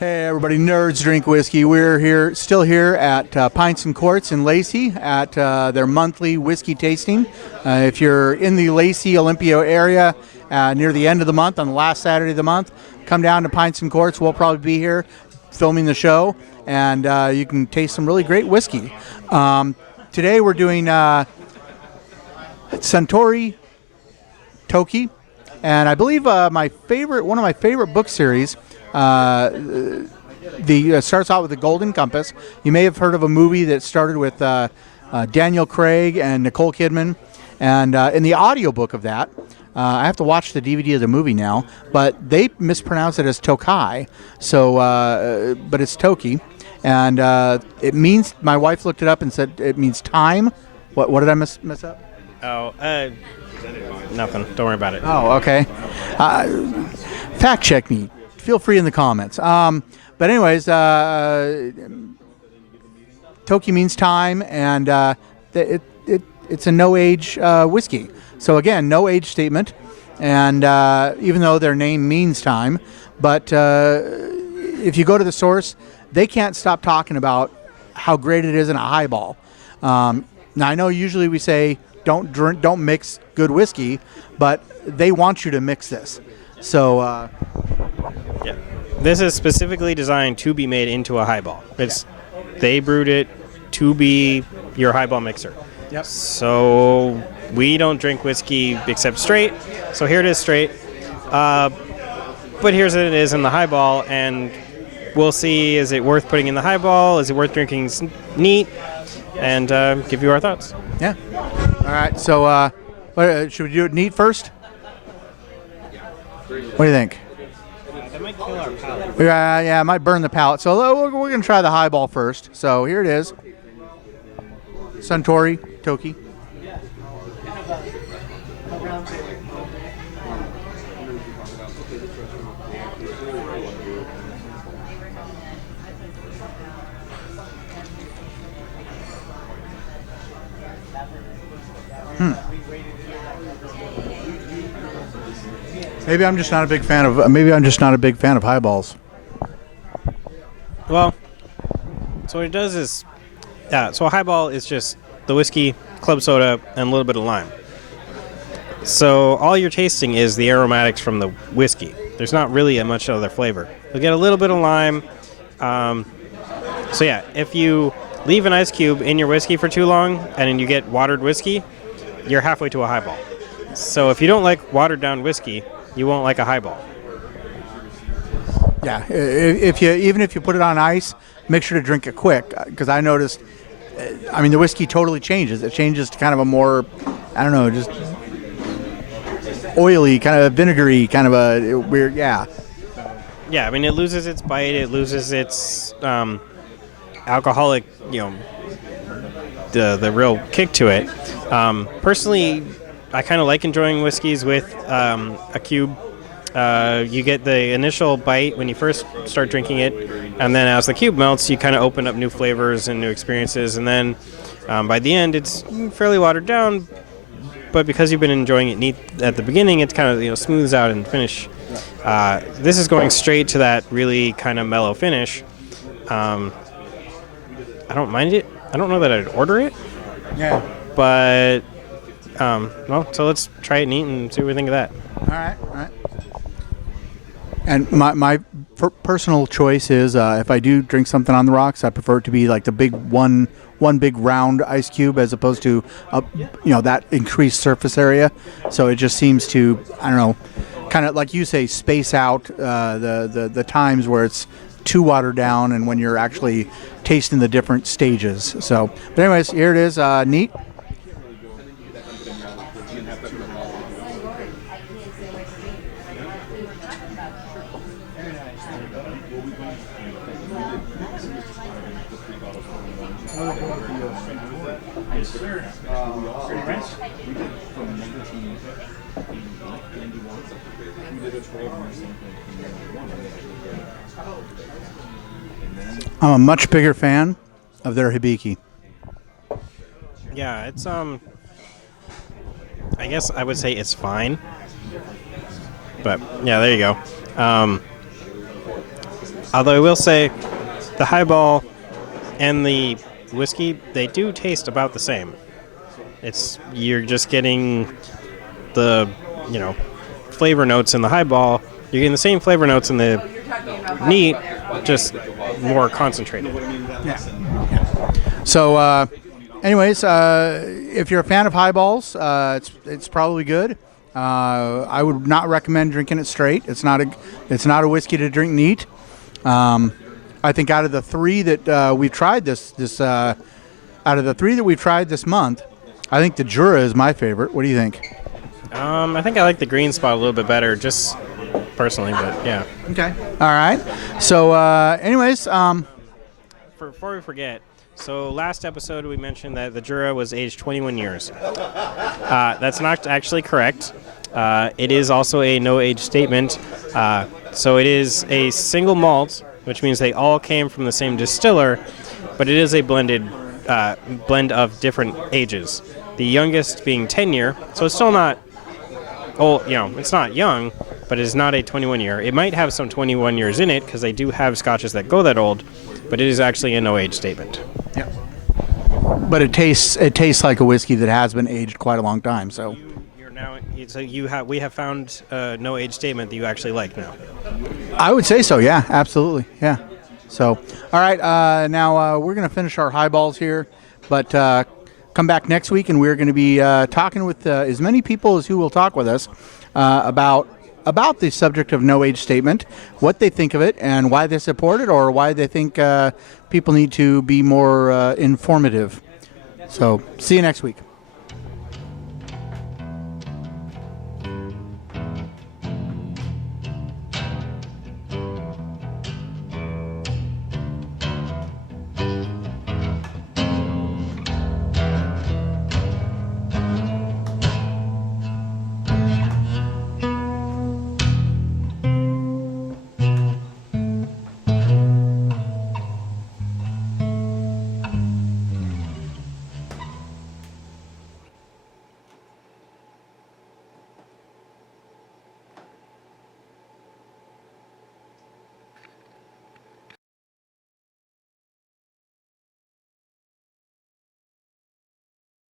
Hey everybody, Nerds Drink Whiskey. We're still here at Pints and Quarts in Lacey at their monthly whiskey tasting. If you're in the Lacey, Olympia area near the end of the month, on the last Saturday of the month, come down to Pints and Quarts. We'll probably be here filming the show, and you can taste some really great whiskey. Today we're doing Suntory Toki, and I believe one of my favorite book series. Starts out with the Golden Compass. You may have heard of a movie that started with Daniel Craig and Nicole Kidman, and in the audiobook of that, I have to watch the DVD of the movie now, but they mispronounce it as Tokai, so but it's Toki, and it means, my wife looked it up and said it means time. What did I mess up? Oh, nothing. Don't worry about it. Oh, okay. Fact check me. Feel free in the comments. But anyways, Toki means time, and it's a no-age whiskey. So again, no age statement, and even though their name means time, but if you go to the source, they can't stop talking about how great it is in a highball. Now I know usually we say don't mix good whiskey, but they want you to mix this. So. Yeah, this is specifically designed to be made into a highball. They brewed it to be your highball mixer. Yep. So we don't drink whiskey except straight. So here it is straight. But here's what it is in the highball, and we'll see, is it worth putting in the highball? Is it worth drinking neat? And give you our thoughts. Yeah. All right. So should we do it neat first? What do you think? That might kill our palate. Yeah, it might burn the palate. So we're going to try the highball first. So here it is. Suntory Toki. Maybe I'm just not a big fan of highballs. Well, so what it does is, so a highball is just the whiskey, club soda, and a little bit of lime. So all you're tasting is the aromatics from the whiskey. There's not really much other flavor. You'll get a little bit of lime. So yeah, if you leave an ice cube in your whiskey for too long and then you get watered whiskey, you're halfway to a highball. So if you don't like watered down whiskey, you won't like a highball. Yeah, even if you put it on ice, make sure to drink it quick, because I noticed, the whiskey totally changes. It changes to kind of a more, just oily, kind of vinegary, kind of a weird, yeah. Yeah, it loses its bite, it loses its alcoholic, the real kick to it. Personally, I kind of like enjoying whiskeys with a cube. You get the initial bite when you first start drinking it, and then as the cube melts, you kind of open up new flavors and new experiences, and then by the end, it's fairly watered down, but because you've been enjoying it neat at the beginning, it kind of smooths out and finish. This is going straight to that really kind of mellow finish. I don't mind it. I don't know that I'd order it. Yeah. But so let's try it neat and see what we think of that. All right. And my personal choice is if I do drink something on the rocks, I prefer it to be like the big one big round ice cube as opposed to that increased surface area. So it just seems to, kind of like you say, space out the times where it's too watered down and when you're actually tasting the different stages. So, but anyways, here it is, neat. I'm a much bigger fan of their Hibiki. Yeah, it's I guess I would say it's fine. But yeah, there you go. Although I will say, the highball and the whiskey, they do taste about the same. You're just getting the, flavor notes in the highball. You're getting the same flavor notes in the neat, just more concentrated. Yeah. So, anyways, if you're a fan of highballs, it's probably good. I would not recommend drinking it straight. It's not a whiskey to drink neat. I think out of the three that we've tried this month, I think the Jura is my favorite. What do you think? I think I like the Green Spot a little bit better, just personally, but yeah. Okay. All right. So, anyways, before we forget, so last episode we mentioned that the Jura was aged 21 years. That's not actually correct. It is also a no-age statement. So it is a single malt, which means they all came from the same distiller, but it is a blend of different ages. The youngest being 10-year, so it's still not old. It's not young, but it is not a 21-year. It might have some 21 years in it because they do have scotches that go that old, but it is actually a no-age statement. Yeah. But it tastes like a whiskey that has been aged quite a long time. So we have found a no-age statement that you actually like now. I would say so. Yeah, absolutely. Yeah. So, all right. Now we're going to finish our highballs here, but come back next week, and we're going to be talking with as many people as who will talk with us about the subject of no-age statement, what they think of it, and why they support it, or why they think people need to be more informative. So, see you next week.